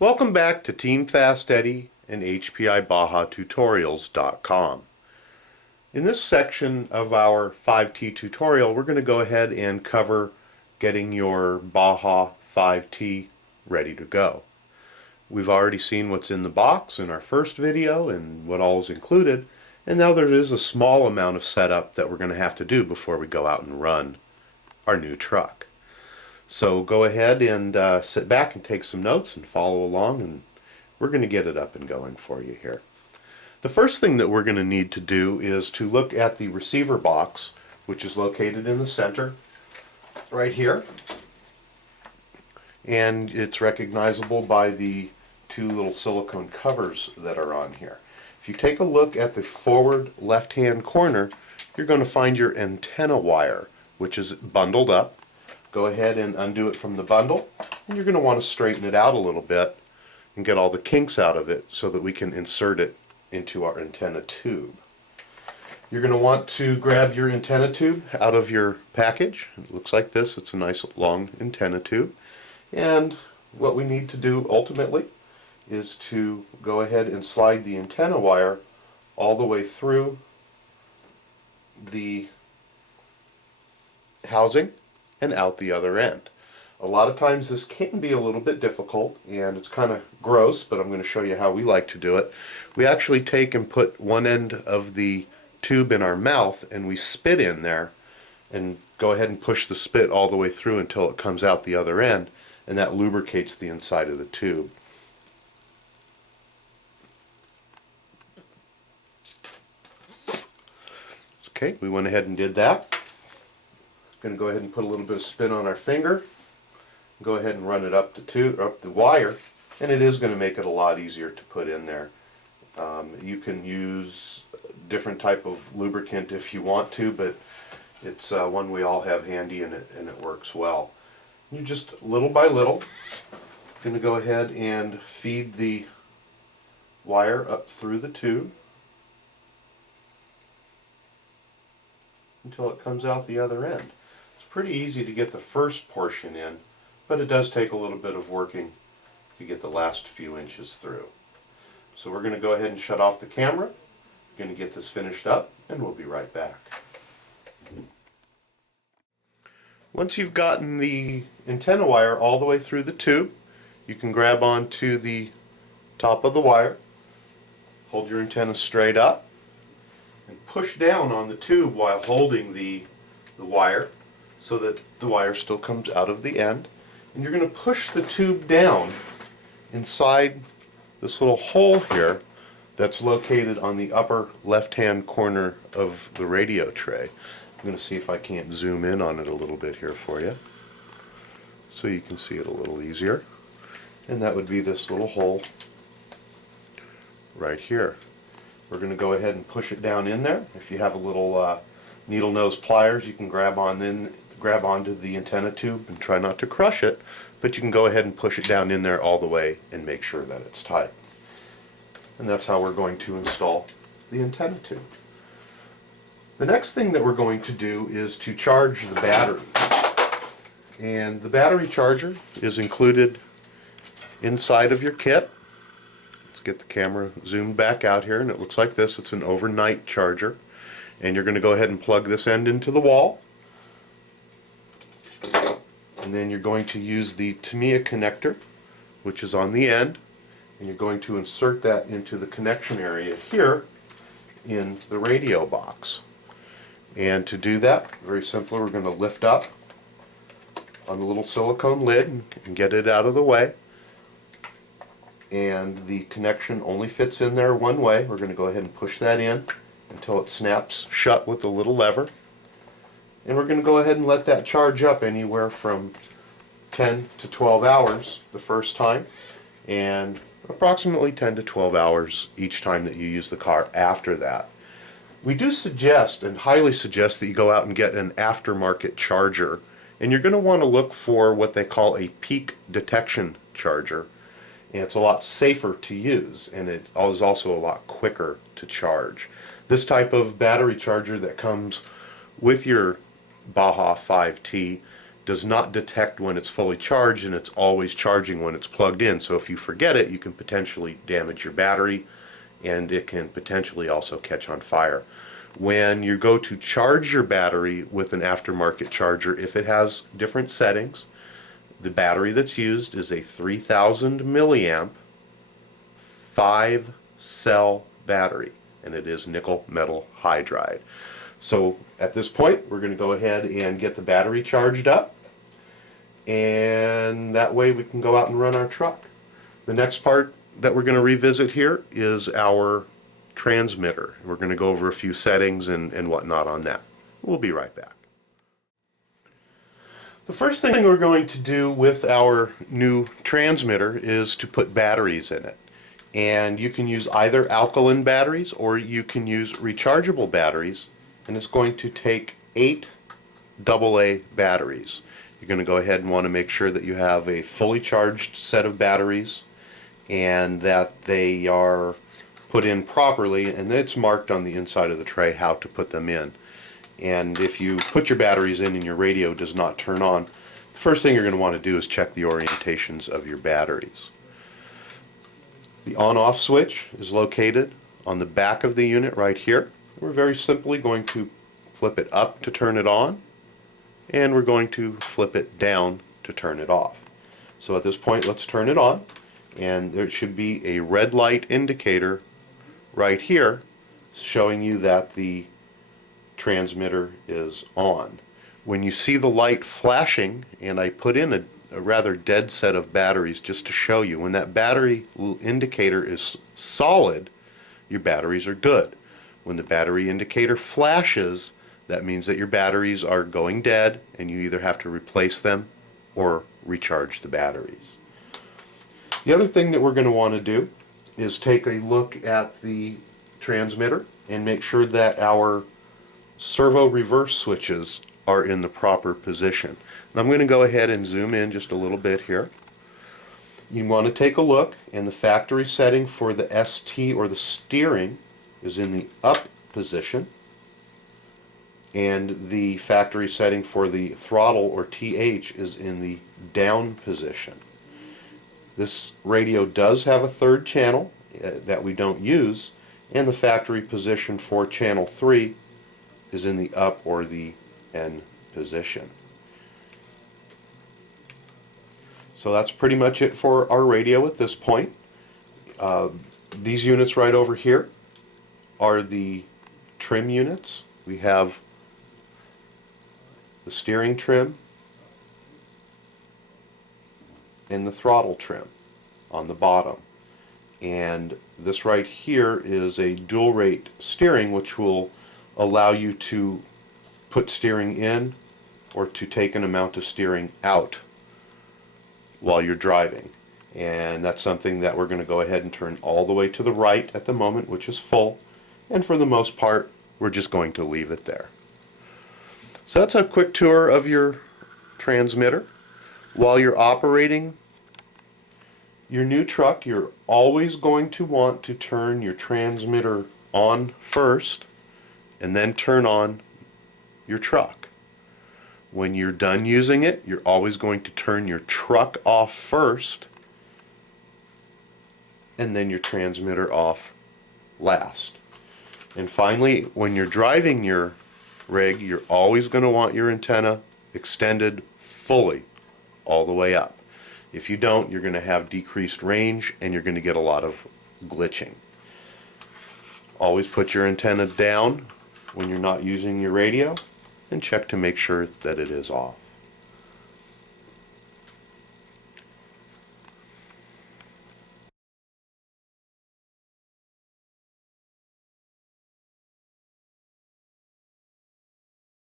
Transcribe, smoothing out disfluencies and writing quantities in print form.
Welcome back to Team FastEddy and HPI Baja Tutorials.com. In this section of our 5T tutorial, we're going to go ahead and cover getting your Baja 5T ready to go. We've already seen what's in the box in our first video and what all is included, and now there is a small amount of setup that we're going to have to do before we go out and run our new truck. So go ahead and sit back and take some notes and follow along, and we're going to get it up and going for you here. The first thing that we're going to need to do is to look at the receiver box, which is located in the center right here, and it's recognizable by the two little silicone covers that are on here. If you take a look at the forward left-hand corner, you're going to find your antenna wire, which is bundled up. Go ahead and undo it from the bundle, and you're going to want to straighten it out a little bit and get all the kinks out of it so that we can insert it into our antenna tube. You're going to want to grab your antenna tube out of your package. It looks like this. It's a nice long antenna tube, and what we need to do ultimately is to go ahead and slide the antenna wire all the way through the housing and out the other end. A lot of times this can be a little bit difficult and it's kind of gross, but I'm going to show you how we like to do it. We actually take and put one end of the tube in our mouth and we spit in there and go ahead and push the spit all the way through until it comes out the other end, and that lubricates the inside of the tube. Okay, we went ahead and did that. Going to go ahead and put a little bit of spin on our finger, go ahead and run it up the wire, and it is going to make it a lot easier to put in there. You can use different type of lubricant if you want to, but it's one we all have handy, and it works well. You just little by little going to go ahead and feed the wire up through the tube until it comes out the other end. Pretty easy to get the first portion in, but it does take a little bit of working to get the last few inches through. So we're going to go ahead and shut off the camera. We're going to get this finished up, and we'll be right back. Once you've gotten the antenna wire all the way through the tube, you can grab onto the top of the wire, hold your antenna straight up, and push down on the tube while holding the wire, so that the wire still comes out of the end. And you're going to push the tube down inside this little hole here that's located on the upper left-hand corner of the radio tray. I'm going to see if I can't zoom in on it a little bit here for you so you can see it a little easier. And that would be this little hole right here. We're going to go ahead and push it down in there. If you have a little needle nose pliers, you can grab onto the antenna tube and try not to crush it, but you can go ahead and push it down in there all the way and make sure that it's tight. And that's how we're going to install the antenna tube. The next thing that we're going to do is to charge the battery. And the battery charger is included inside of your kit. Let's get the camera zoomed back out here, and it looks like this. It's an overnight charger. And you're going to go ahead and plug this end into the wall. And then you're going to use the Tamiya connector, which is on the end, and you're going to insert that into the connection area here in the radio box. And to do that, very simply, we're going to lift up on the little silicone lid and get it out of the way. And the connection only fits in there one way. We're going to go ahead and push that in until it snaps shut with the little lever. And we're going to go ahead and let that charge up anywhere from 10 to 12 hours the first time, and approximately 10 to 12 hours each time that you use the car after that. We do suggest and highly suggest that you go out and get an aftermarket charger, and you're going to want to look for what they call a peak detection charger. And it's a lot safer to use, and it is also a lot quicker to charge. This type of battery charger that comes with your Baja 5T does not detect when it's fully charged, and it's always charging when it's plugged in. So if you forget it, you can potentially damage your battery, and it can potentially also catch on fire. When you go to charge your battery with an aftermarket charger, if it has different settings, the battery that's used is a 3000 milliamp 5-cell battery, and it is nickel metal hydride. So at this point, we're going to go ahead and get the battery charged up, and that way we can go out and run our truck. The next part that we're going to revisit here is our transmitter. We're going to go over a few settings and whatnot on that. We'll be right back. The first thing we're going to do with our new transmitter is to put batteries in it. And you can use either alkaline batteries or you can use rechargeable batteries, and it's going to take 8 AA batteries. You're going to go ahead and want to make sure that you have a fully charged set of batteries and that they are put in properly, and it's marked on the inside of the tray how to put them in. And if you put your batteries in and your radio does not turn on, the first thing you're going to want to do is check the orientations of your batteries. The on-off switch is located on the back of the unit right here. We're very simply going to flip it up to turn it on, and we're going to flip it down to turn it off. So at this point, let's turn it on, and there should be a red light indicator right here showing you that the transmitter is on. When you see the light flashing, and I put in a rather dead set of batteries just to show you, when that battery indicator is solid, your batteries are good. When the battery indicator flashes, that means that your batteries are going dead and you either have to replace them or recharge the batteries. The other thing that we're going to want to do is take a look at the transmitter and make sure that our servo reverse switches are in the proper position. And I'm going to go ahead and zoom in just a little bit here. You want to take a look, and the factory setting for the ST or the steering is in the up position, and the factory setting for the throttle or TH is in the down position. This radio does have a third channel that we don't use, and the factory position for channel 3 is in the up or the N position. So that's pretty much it for our radio at this point. These units right over here are the trim units. We have the steering trim and the throttle trim on the bottom. And this right here is a dual rate steering, which will allow you to put steering in or to take an amount of steering out while you're driving. And that's something that we're going to go ahead and turn all the way to the right at the moment, which is full, and for the most part we're just going to leave it there. So that's a quick tour of your transmitter. While you're operating your new truck, you're always going to want to turn your transmitter on first and then turn on your truck. When you're done using it, you're always going to turn your truck off first and then your transmitter off last. And finally, when you're driving your rig, you're always going to want your antenna extended fully all the way up. If you don't, you're going to have decreased range and you're going to get a lot of glitching. Always put your antenna down when you're not using your radio and check to make sure that it is off.